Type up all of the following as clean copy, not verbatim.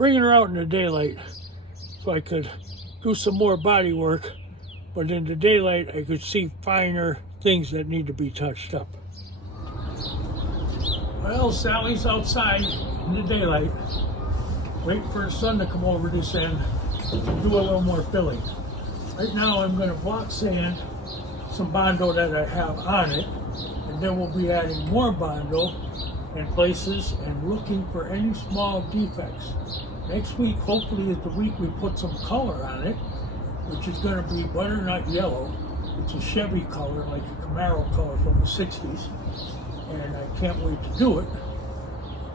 bringing her out in the daylight so I could do some more body work, but in the daylight I could see finer things that need to be touched up. Well, Sally's outside in the daylight, waiting for the sun to come over this end and do a little more filling. Right now I'm going to block sand some Bondo that I have on it, and then we'll be adding more Bondo in places and looking for any small defects. Next week, hopefully, is the week we put some color on it, which is going to be butternut yellow. It's a Chevy color, like a Camaro color from the 60s, and I can't wait to do it,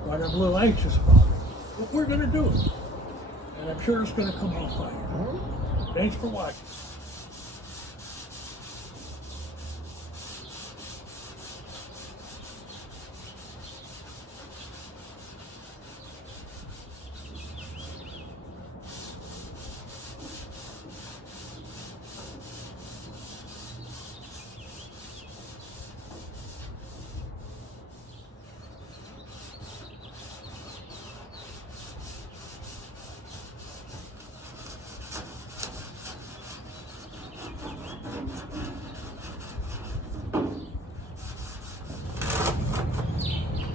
but I'm a little anxious about it. But we're going to do it, and I'm sure it's going to come out fine. Thanks for watching.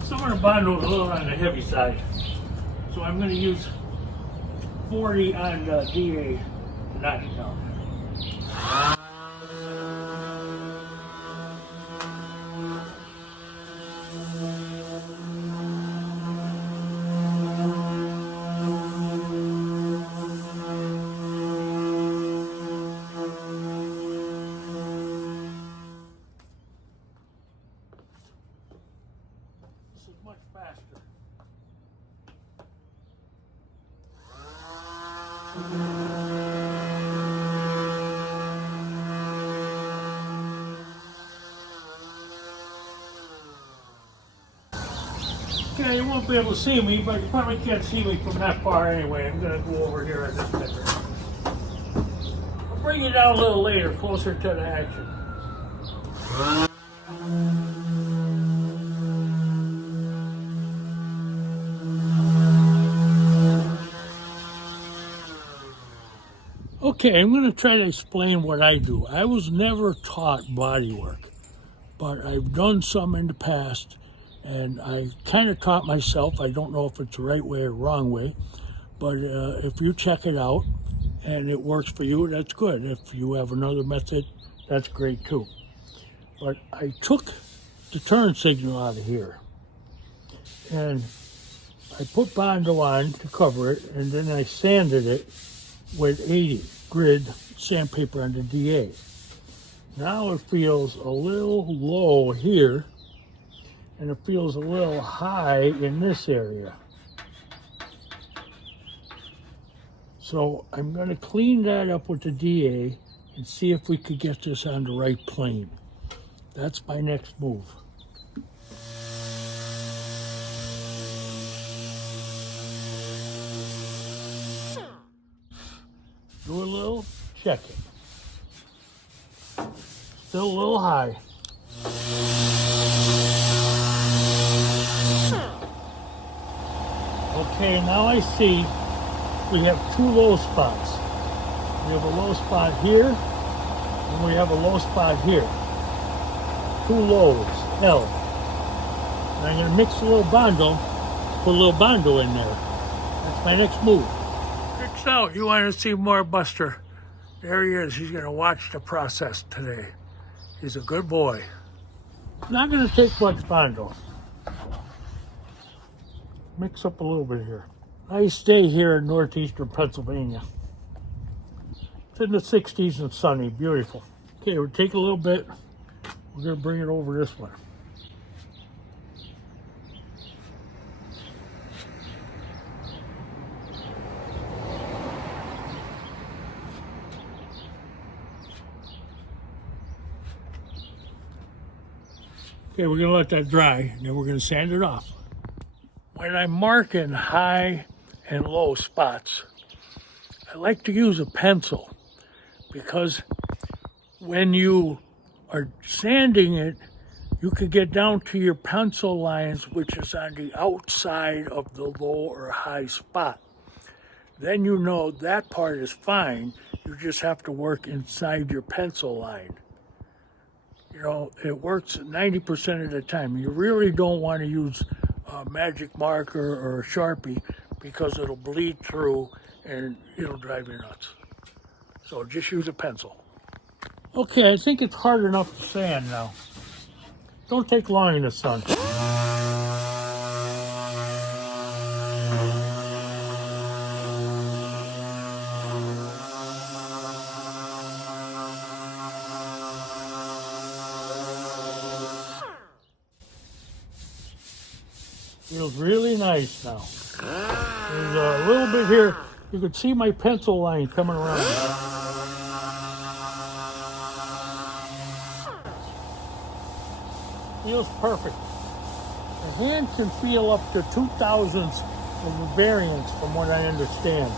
Some of the Bondo is a little on the heavy side, so I'm going to use 40 on the DA to knock it down. This is much faster. Okay, you won't be able to see me, but you probably can't see me from that far anyway. I'm going to go over here at this picture. I'll bring you down a little later, closer to the action. Okay, I'm going to try to explain what I do. I was never taught body work, but I've done some in the past, and I kind of taught myself. I don't know if it's the right way or wrong way, but if you check it out and it works for you, that's good. If you have another method, that's great too. But I took the turn signal out of here, and I put Bondo on to cover it, and then I sanded it with 80 grit sandpaper on the DA. Now it feels a little low here, and it feels a little high in this area. So I'm going to clean that up with the DA and see if we could get this on the right plane. That's my next move. Do a little checking. Still a little high. Okay, now I see we have two low spots. We have a low spot here, and we have a low spot here. Two lows, L. And I'm going to mix a little Bondo, put a little Bondo in there. That's my next move. Checks out, you want to see more Buster. There he is. He's going to watch the process today. He's a good boy. Not going to take much Bondo. Mix up a little bit here. I stay here in northeastern Pennsylvania. It's in the 60s and sunny, beautiful. Okay, we'll take a little bit. We're going to bring it over this one. Okay, we're going to let that dry, and then we're going to sand it off. When I'm marking high and low spots, I like to use a pencil, because when you are sanding it, you could get down to your pencil lines, which is on the outside of the low or high spot. then you know that part is fine. You just have to work inside your pencil line. You know, it works 90% of the time. You really don't want to use a magic marker or a Sharpie because it'll bleed through and it'll drive you nuts. So just use a pencil. Okay, I think it's hard enough to sand now. Don't take long in the sun. Feels really nice now. There's a little bit here. You can see my pencil line coming around. Feels perfect. The hand can feel up to 2,000ths of a variance from what I understand.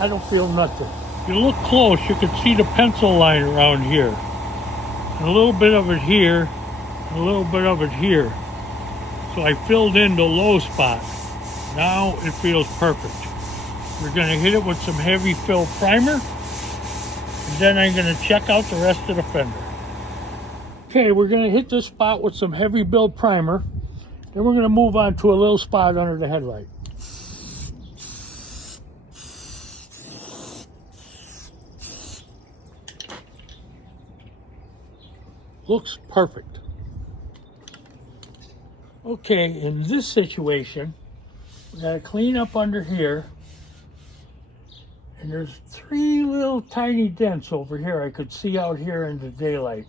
I don't feel nothing. If you look close, you can see the pencil line around here. And a little bit of it here, and a little bit of it here. So I filled in the low spot. Now it feels perfect. We're going to hit it with some heavy fill primer, and then I'm going to check out the rest of the fender. Okay, we're going to hit this spot with some heavy build primer. Then we're going to move on to a little spot under the headlight. Looks perfect. Okay, in this situation, we got to clean up under here. And there's 3 little tiny dents over here I could see out here in the daylight.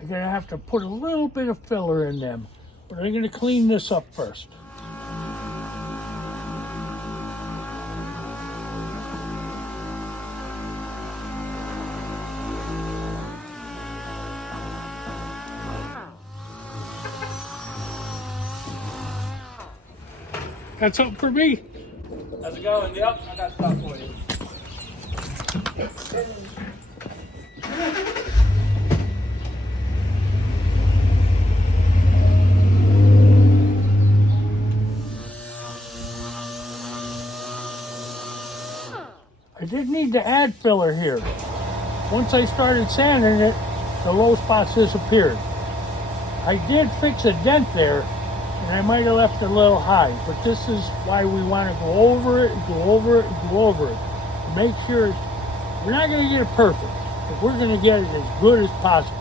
I'm going to have to put a little bit of filler in them. But I'm going to clean this up first. Got something for me? How's it going? Yep, I got stuff for you. I did need to add filler here. Once I started sanding it, the low spots disappeared. I did fix a dent there, and I might have left it a little high, but this is why we want to go over it, and go over it, and go over it. To make sure we're not going to get it perfect, but we're going to get it as good as possible.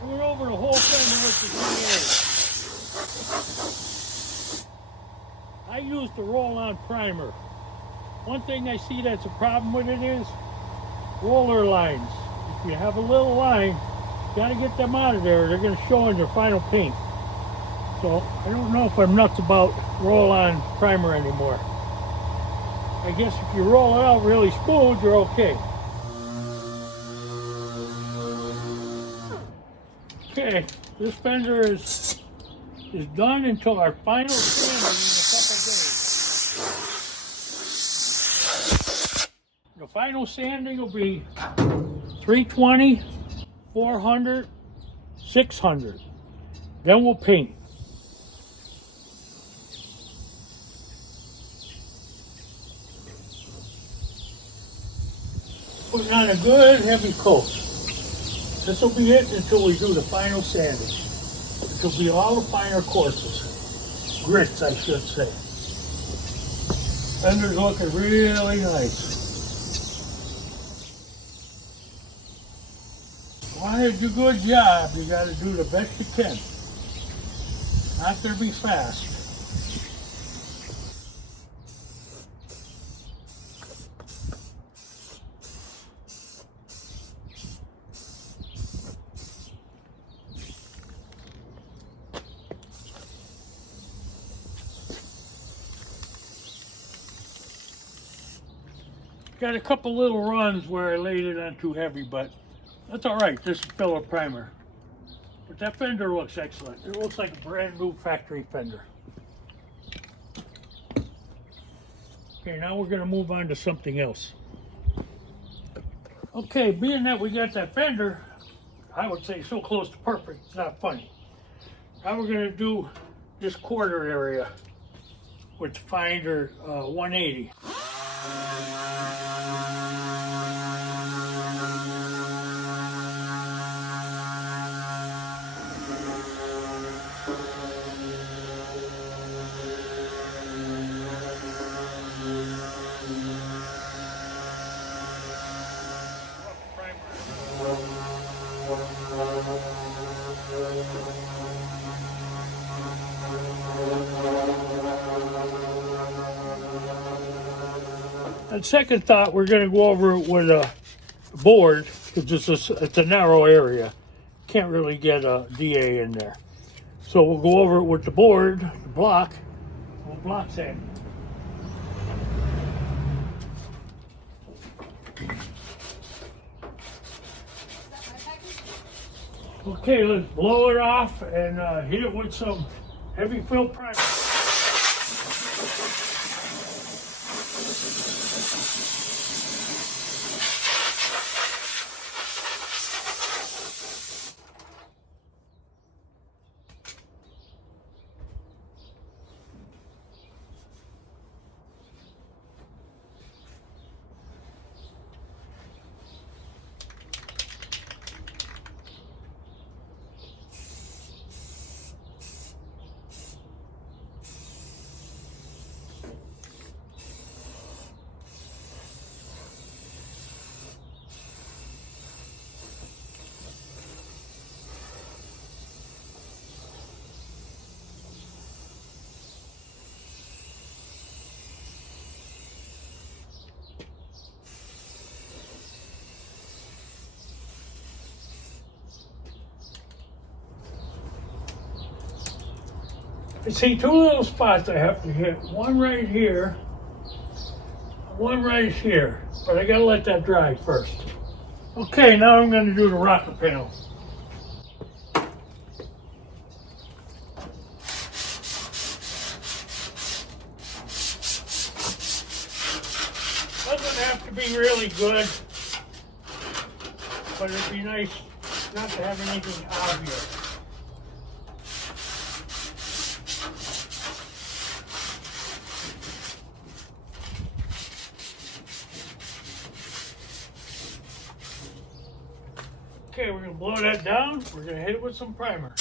I went over the whole fender with the I used the roll-on primer. One thing I see that's a problem with it is roller lines. If you have a little line, you got to get them out of there. They're going to show in your final paint. So I don't know if I'm nuts about roll-on primer anymore. I guess if you roll it out really smooth, you're okay. Okay, this fender is done until our final sanding in a couple days. The final sanding will be 320, 400, 600. Then we'll paint. Putting on a good heavy coat. This will be it until we do the final sanding. This will be all the finer courses. Grits, I should say. Fender's looking really nice. Want to do a good job, you got to do the best you can. Not going to be fast. Got a couple little runs where I laid it on too heavy, but that's all right. This is filler primer. But that fender looks excellent. It looks like a brand new factory fender. Okay, now we're going to move on to something else. Okay, being that we got that fender, I would say so close to perfect, it's not funny. Now we're going to do this quarter area. with the Finder 180. On second thought, we're going to go over it with a board because it's a narrow area. Can't really get a DA in there. So we'll go over it with the board, the block. We'll block sand. Okay, let's blow it off and hit it with some heavy fill primer. I see two little spots I have to hit. One right here, one right here. But I gotta let that dry first. Okay, now I'm gonna do the rocker panel. Doesn't have to be really good, but it'd be nice not to have anything obvious. Okay, we're gonna blow that down. We're gonna hit it with some primer.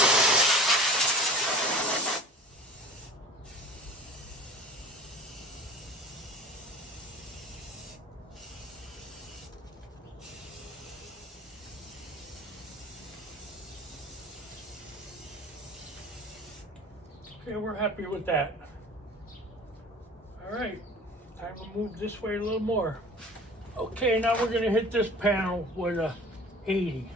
Okay, we're happy with that. All right, time to move this way a little more. Okay, now we're gonna hit this panel with a 80.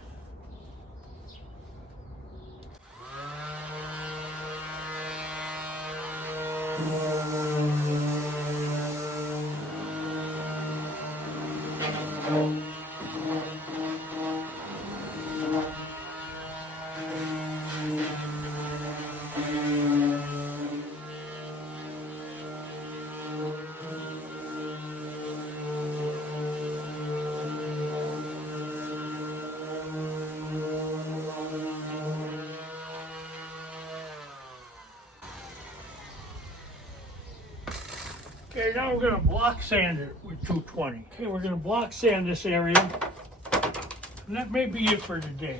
Okay, now we're gonna block sand it with 220. Okay, we're gonna block sand this area, and that may be it for today.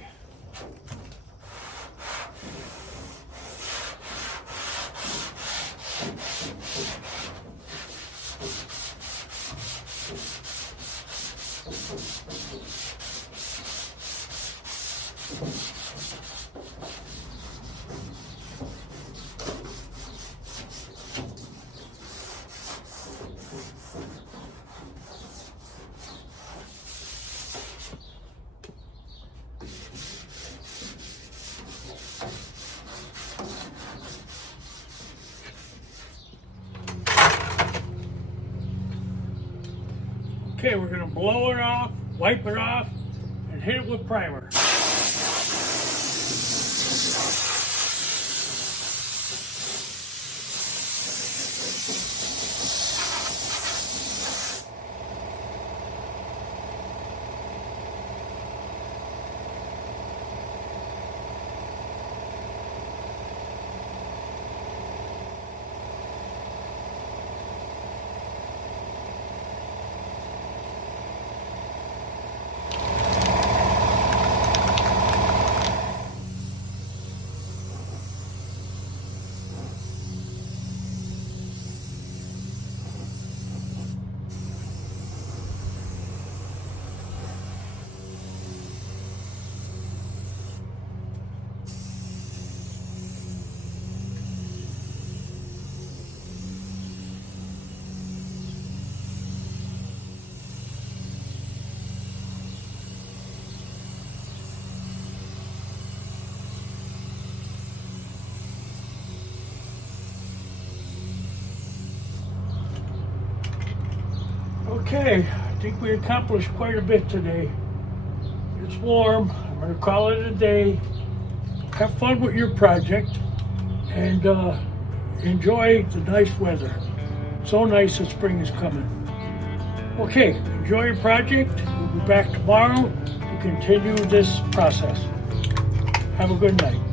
Okay, we're gonna blow it off, wipe it off, and hit it with primer. Okay, I think we accomplished quite a bit today. It's warm. I'm going to call it a day. Have fun with your project and enjoy the nice weather. So nice that spring is coming. Okay, enjoy your project. We'll be back tomorrow to continue this process. Have a good night.